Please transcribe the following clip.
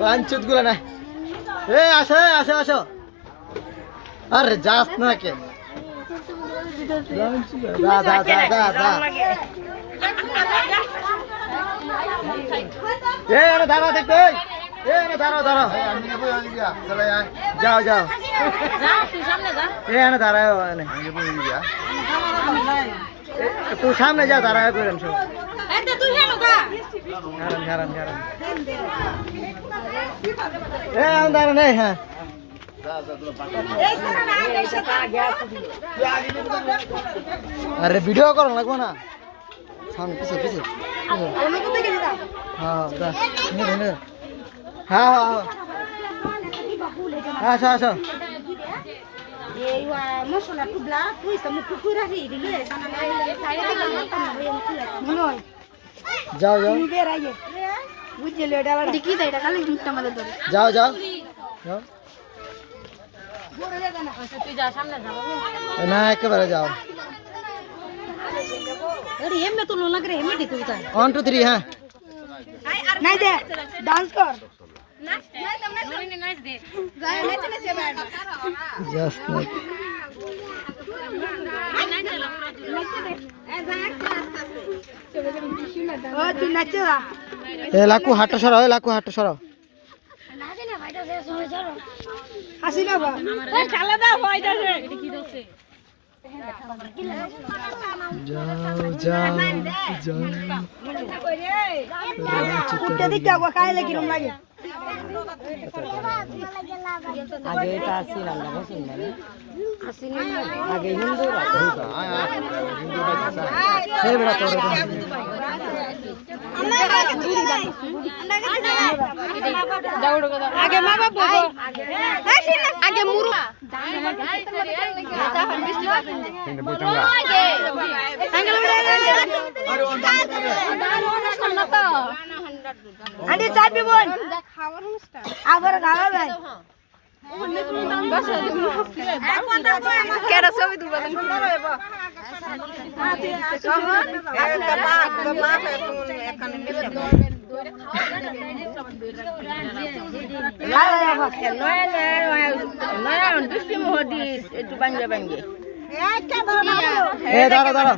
বাঞ্চুত গুলো না এ আসো আসো আসো আরে যাস না কে যা যা যা যা যা এ আরে দাঁড়াও দেখতে এ আরে দাঁড়াও দাঁড়াও যাও যাও এ আরে দাঁড়াও তুই সামনে যা দাঁড়ায় করেন সব গারান গারান এ দাঁড়ান এই হ্যাঁ আরে ভিডিও করো লাগবো না সামনে পিছে পিছে হ্যাঁ হ্যাঁ হ্যাঁ আসো আসো মশলা টুবলা তুই তো মুখ পুরা রে দিলে যাও যাও বুঝলে এটা কি দেয় এটা খালি মুখটা আমাদের ধরে যাও যাও যাও তুই যা সামনে যা বাবু না একেবারে যাও আরে এমনি তো লোলা করে এমনি তুই তা 1 2 3 হ্যাঁ নাই দে ডান্স কর নাচ নাচ দে নাচ নাচ এবার জাস্ট লাইক ও তুই নাচ না এ লাকু হাঁটা সরাও এ লাকু হাঁটা সরাও হাসি না বা ওই খেলা দাও হইতাছে এটা কি দছে যাও যাও যাও কুটে দিটা গো খাইলে কি রকম লাগে আগে এটা ছিল না বসুন না আগে হিন্দু হে বেটা তোর আগে মা বাবা আগে মুরু আন্টি চাপি বোন আবার খাওয়া ভাই কেডা ছবি তুলবা একটু বাঙ্গে বাঙ্গে এ দাঁড়া দাঁড়া